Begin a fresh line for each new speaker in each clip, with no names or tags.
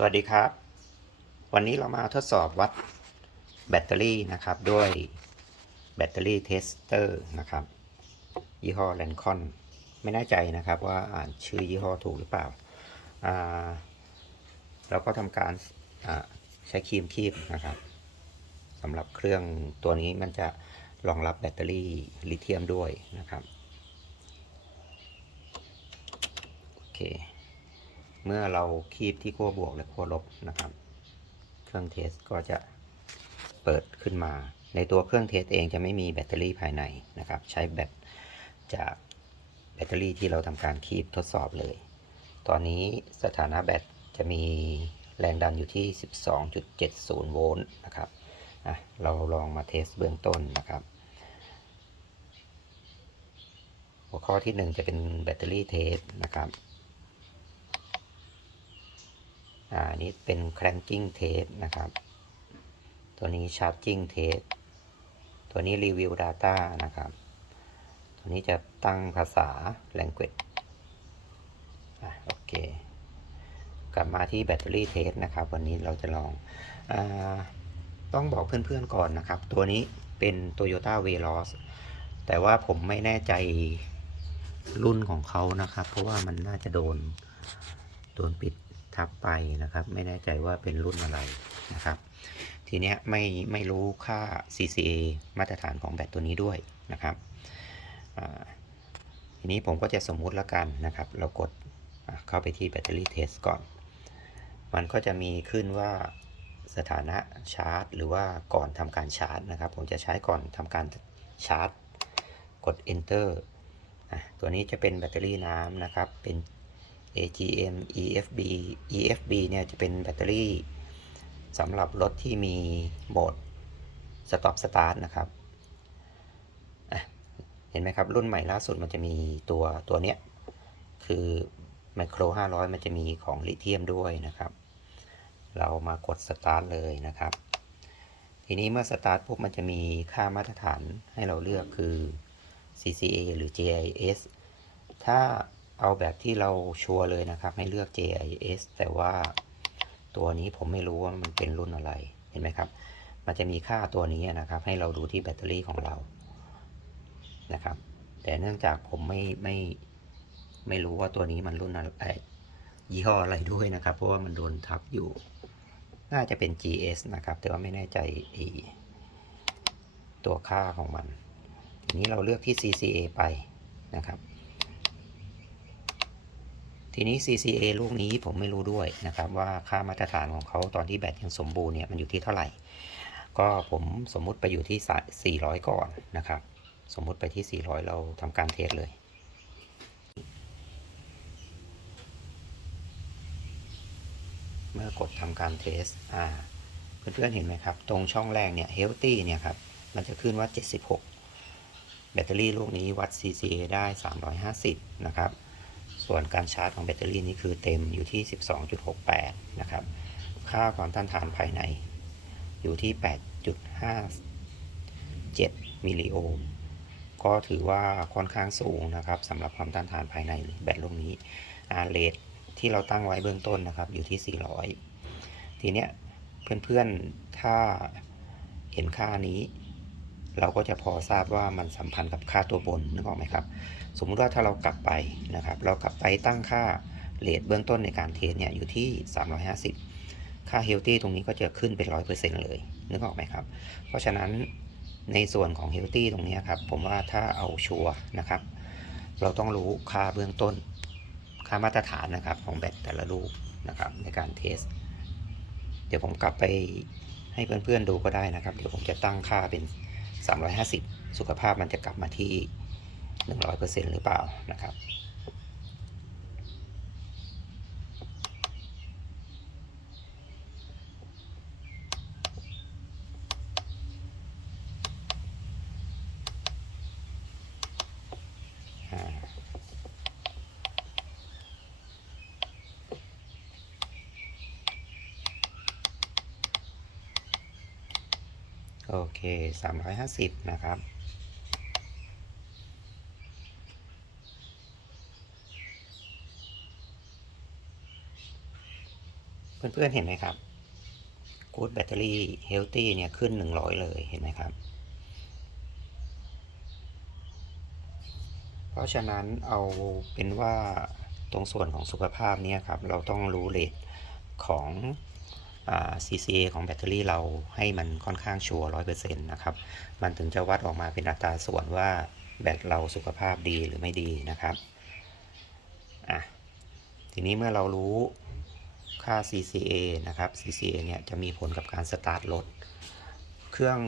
สวัสดีครับ วันนี้เรามาทดสอบวัดแบตเตอรี่นะครับ ด้วยแบตเตอรี่เทสเตอร์นะครับ ยี่ห้อแลนคอนไม่แน่ใจนะครับว่าอ่านชื่อยี่ห้อถูกหรือเปล่าอ่าเราก็ทำการอ่าใช้ครีมคีบนะครับสำหรับเครื่องตัวนี้มันจะรองรับแบตเตอรี่ลิเธียมด้วยนะครับโอเค เมื่อเราคีบที่ขั้วบวกและขั้วลบนะครับ เครื่องเทสก็จะเปิดขึ้นมา ในตัวเครื่องเทสเองจะไม่มีแบตเตอรี่ภายในนะครับ ใช้แบตจากแบตเตอรี่ที่เราทำการคีบทดสอบเลย ตอนนี้สถานะแบตจะมีแรงดันอยู่ที่ 12.70 โวลต์นะครับเราลองมาเทสเบื้องต้นนะครับ หัวข้อที่ 1 จะเป็นแบตเตอรี่เทสนะครับ อ่าอันนี้เป็น cranking test นะครับ ตัวนี้ charging test ตัวนี้ review data นะครับ ตัวนี้จะตั้งภาษา language อะโอเค กลับมาที่แบตเตอรี่เทสนะครับ วันนี้เราจะลองอต้องบอกเพื่อนๆก่อนนะครับ ตัวนี้เป็น Toyota Veloz แต่ว่าผมไม่แน่ใจรุ่นของเขานะครับ เพราะว่ามันน่าจะโดน โดนปิด ทับไปนะครับ ไม่แน่ใจว่าเป็นรุ่นอะไรนะครับ ทีเนี้ยไม่ไม่รู้ค่า CCA มาตรฐานของแบตตัวนี้ด้วยนะครับทีนี้ผมก็จะสมมุติแล้วกันนะครับ เรากดเข้าไปที่แบตเตอรี่เทสก่อน มันก็จะมีขึ้นว่าสถานะชาร์จ หรือว่าก่อนทำการชาร์จนะครับ ผมจะใช้ก่อนทำการชาร์จ กด enter ตัวนี้จะเป็นแบตเตอรี่น้ำนะครับ เป็น AGM EFB EFB เนี่ยจะเป็นแบตเตอรี่สำหรับรถที่มีโหมด Stop Start นะครับเห็นไหมครับ รุ่นใหม่ล่าสุดมันจะมีตัวตัวเนี้ย คือไมโคร500 มันจะมีของลิเธียมด้วยนะครับ เรามากดสตาร์ทเลยนะครับ ทีนี้เมื่อสตาร์ทปุ๊บมันจะมีค่ามาตรฐานให้เราเลือกคือ CCA หรือ JIS ถ้า เอาแบบที่เราชัวร์เลยนะครับ ให้เลือก JIS แต่ว่าตัวนี้ผมไม่รู้ว่ามันเป็นรุ่นอะไร เห็นไหมครับ มันจะมีค่าตัวนี้นะครับ ให้เราดูที่แบตเตอรี่ของเรา นะครับ แต่เนื่องจากผมไม่ไม่ไม่รู้ว่าตัวนี้มันรุ่นอะไรยี่ห้ออะไรด้วยนะครับ เพราะว่ามันโดนทับอยู่ น่าจะเป็น GS นะครับ แต่ว่าไม่แน่ใจตัวค่าของมัน ทีนี้เราเลือกที่ CCA ไปนะครับ ทีนี้ CCA ลูกนี้ผมไม่รู้ด้วยนะครับว่าค่ามาตรฐานของเขาตอนที่แบตยังสมบูรณ์เนี่ยมันอยู่ที่เท่าไหร่ ก็ผมสมมุติไปอยู่ที่ 400 ก่อนนะครับ สมมุติไปที่ 400 เราทำการเทสเลยเมื่อกดทำการเทสอ่าเพื่อนๆเห็นไหมครับ ตรงช่องแรกเนี่ย healthy เนี่ยครับ มันจะขึ้นว่า 76 แบตเตอรี่ลูกนี้วัด CCA ได้ 350 นะครับ ส่วนการชาร์จของแบตเตอรี่นี้คือเต็มอยู่ที่ 12.68 นะครับ ค่าความต้านทานภายในอยู่ที่ 8.57 มิลลิโอห์ม ก็ถือว่าค่อนข้างสูงนะครับสำหรับความต้านทานภายในแบตลูกนี้อาเรทที่เราตั้งไว้เบื้องต้นนะครับอยู่ที่ 400 ทีเนี้ยเพื่อนๆ ถ้าเห็นค่านี้ เราก็จะพอทราบว่ามันสัมพันธ์กับค่าตัวบนนึกออกไหมครับ สมมุติว่าถ้าเรากลับไปนะครับ เรากลับไปตั้งค่าเรทเบื้องต้นในการเทสเนี่ยอยู่ที่ 350 ค่าเฮลตี้ตรงนี้ก็จะขึ้นเป็น 100%เลยนึกออกไหมครับ เพราะฉะนั้นในส่วนของเฮลตี้ตรงนี้ครับ ผมว่าถ้าเอาชัวร์นะครับ เราต้องรู้ค่าเบื้องต้น ค่ามาตรฐานนะครับของแบตแต่ละลูกนะครับในการเทส เดี๋ยวผมกลับไปให้เพื่อนๆดูก็ได้นะครับ เดี๋ยวผมจะตั้งค่าเป็น 350 สุขภาพมันจะกลับมาที่ 100%หรือเปล่านะครับ โอเค350นะครับอเพื่อนๆเห็นไหมครับ Good Battery Healthy เนี่ยขึ้น 100 เลยเห็นไหมครับ เพราะฉะนั้นเอาเป็นว่าตรงส่วนของสุขภาพเนี่ยครับ เราต้องรู้เลทของ CCA ของแบตเตอรี่เราให้มันค่อนข้างชัวร์ร้อยเปอร์เซ็นต์นะครับ มันถึงจะวัดออกมาเป็นอัตราส่วนว่าแบตเราสุขภาพดีหรือไม่ดีนะครับ อะ ทีนี้เมื่อเรารู้ค่า CCA นะครับ CCA เนี่ยจะมีผลกับการสตาร์ทรถ เครื่อง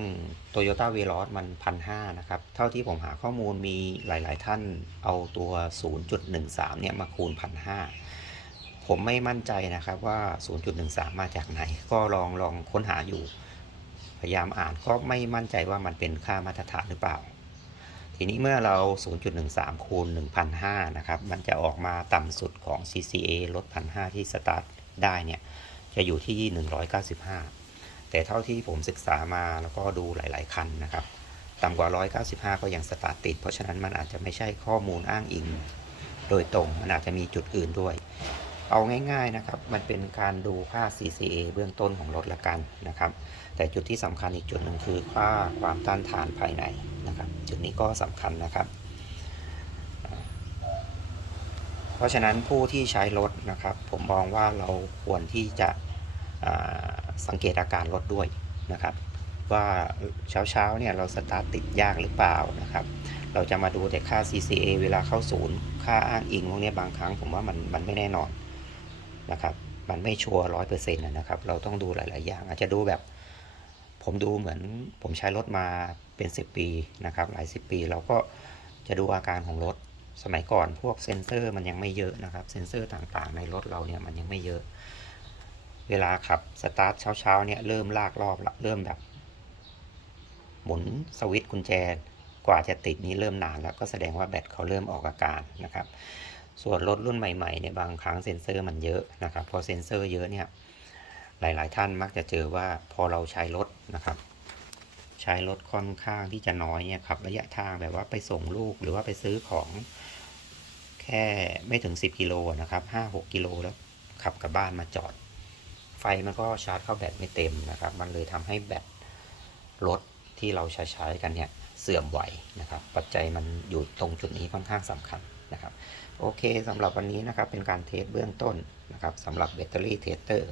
Toyota Veloz มันพันห้านะครับ เท่าที่ผมหาข้อมูลมีหลาย ๆ ท่านเอาตัว 0.13 เนี่ยมาคูณพันห้า ผมไม่มั่นใจนะครับว่า 0.13 มาจากไหน ก็ลองลองค้นหาอยู่ พยายามอ่านก็ไม่มั่นใจว่ามันเป็นค่ามาตรฐานหรือเปล่า ทีนี้เมื่อเรา 0.13 คูณ 1,500 นะครับ มันจะออกมาต่ำสุดของ CCA ลด 1,500 ที่สตาร์ทได้เนี่ย จะอยู่ที่ 195 แต่เท่าที่ผมศึกษามาแล้วก็ดูหลาย ๆ คันนะครับ ต่ำกว่า 195 ก็ยังสตาร์ทติด เพราะฉะนั้นมันอาจจะไม่ใช่ข้อมูลอ้างอิง โดยตรง มันอาจจะมีจุดอื่นด้วย เอาง่ายๆนะครับ มันเป็นการดูค่า CCA เบื้องต้นของรถละกันนะครับ แต่จุดที่สำคัญอีกจุดหนึ่งคือค่าความต้านทานภายในนะครับ จุดนี้ก็สำคัญนะครับ เพราะฉะนั้นผู้ที่ใช้รถนะครับ ผมมองว่าเราควรที่จะสังเกตอาการรถด้วยนะครับ ว่าเช้าๆเนี่ยเราสตาร์ทติดยากหรือเปล่านะครับเราจะมาดูแต่ค่า CCA เวลาเข้าศูนย์ ค่าอ้างอิงพวกนี้บางครั้งผมว่ามันมันไม่แน่นอน นะครับ มันไม่ชัวร์ร้อยเปอร์เซ็นต์นะครับ เราต้องดูหลาย ๆ อย่างอาจจะดูแบบ ผมดูเหมือนผมใช้รถมาเป็น 10 ปีนะครับ หลาย 10 ปีเราก็จะดูอาการของรถสมัยก่อนพวกเซ็นเซอร์มันยังไม่เยอะนะครับ เซ็นเซอร์ต่างๆ ในรถเราเนี่ยมันยังไม่เยอะ เวลาขับสตาร์ทเช้าๆเนี่ยเริ่มลากรอบละเริ่มแบบ หมุนสวิตช์กุญแจกว่าจะติดนี้เริ่มนานแล้วก็แสดงว่าแบตเขาเริ่มออกอาการนะครับ ส่วนรถรุ่นใหม่ๆเนี่ยบางครั้งเซ็นเซอร์มันเยอะนะครับ พอเซ็นเซอร์เยอะเนี่ยหลาย ๆ ท่านมักจะเจอว่าพอเราใช้รถนะครับ ใช้รถค่อนข้างที่จะน้อยเนี่ยขับระยะทางแบบว่าไปส่งลูกหรือว่าไปซื้อของแค่ไม่ถึง 10กิโลนะครับ5-6กิโลแล้วขับกลับบ้านมาจอด ไฟมันก็ชาร์จเข้าแบตไม่เต็มนะครับ มันเลยทำให้แบตรถที่เราใช้ใช้กันเนี่ยเสื่อมไหวนะครับ ปัจจัยมันอยู่ตรงจุดนี้ค่อนข้างสำคัญ นะครับ โอเคสำหรับวันนี้นะครับเป็นการเทสเบื้องต้นนะครับสำหรับแบตเตอรี่เทสเตอร์